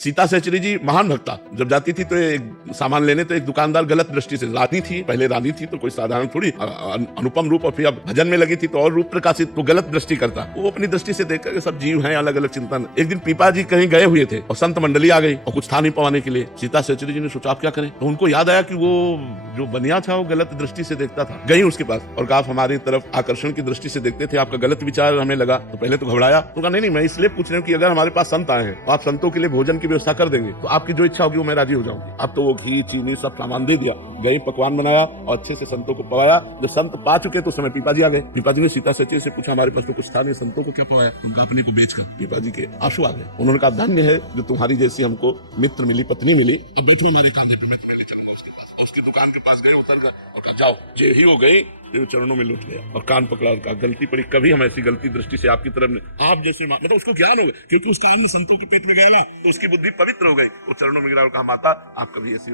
सीता सहचरी जी महान भक्ता, जब जाती थी तो एक सामान लेने तो एक दुकानदार गलत दृष्टि से, रानी थी, पहले रानी थी तो कोई साधारण थोड़ी, अनुपम रूप, और फिर अब भजन में लगी थी तो और रूप प्रकाशित, तो गलत दृष्टि करता, वो अपनी दृष्टि से देख कर सब जीव हैं, अलग अलग चिंतन। एक दिन पीपा जी कहीं गए हुए थे और संत मंडली आ गई और कुछ था नहीं पवाने के लिए। सीता सहचरी जी ने सोचा आप क्या करें, तो उनको याद आया कि वो जो बनिया था वो गलत दृष्टि से देखता था। गई उसके पास और कहा आप हमारी तरफ आकर्षण की दृष्टि से देखते थे, आपका गलत विचार हमें लगा। तो पहले तो घबराया, तो कहा नहीं मैं इसलिए पूछ रहा हूँ कि अगर हमारे पास संत आए हैं, आप संतों के लिए भोजन की व्यवस्था कर देंगे तो आपकी जो इच्छा होगी वो मैं राजी हो जाऊंगी। अब तो वो घी चीनी सब सामान दे दिया, गई पकवान बनाया और अच्छे से संतों को पवाया। जब संत पा चुके तो समय पीपा जी आ गए। पीपा जी ने सीता सहचरी से पूछा हमारे पास तो कुछ था नहीं, संतों को क्या पवाया? उनका अपने को बेचकर। पीपा जी के आंसू आ गए। उन्होंने कहा धन्य है जो तुम्हारी जैसी हमको मित्र मिली, पत्नी मिली। अब बैठो हमारे कांधे पे, मैं तुम्हें ले चलूंगा उसके पास। और उसकी दुकान के पास गए, उतर गए और कहा जाओ। ये ही हो गई, फिर चरणों में लुट गया और कान पकड़ा और कहा गलती पड़ी, कभी हम ऐसी गलती दृष्टि से आपकी तरफ नहीं। आप जैसे मतलब उसको ज्ञान हो गया, क्योंकि उसका अन्न संतों के पेट में गया ना, तो उसकी बुद्धि पवित्र हो गई। वो चरणों में गिरा और कहा माता आप कभी ऐसी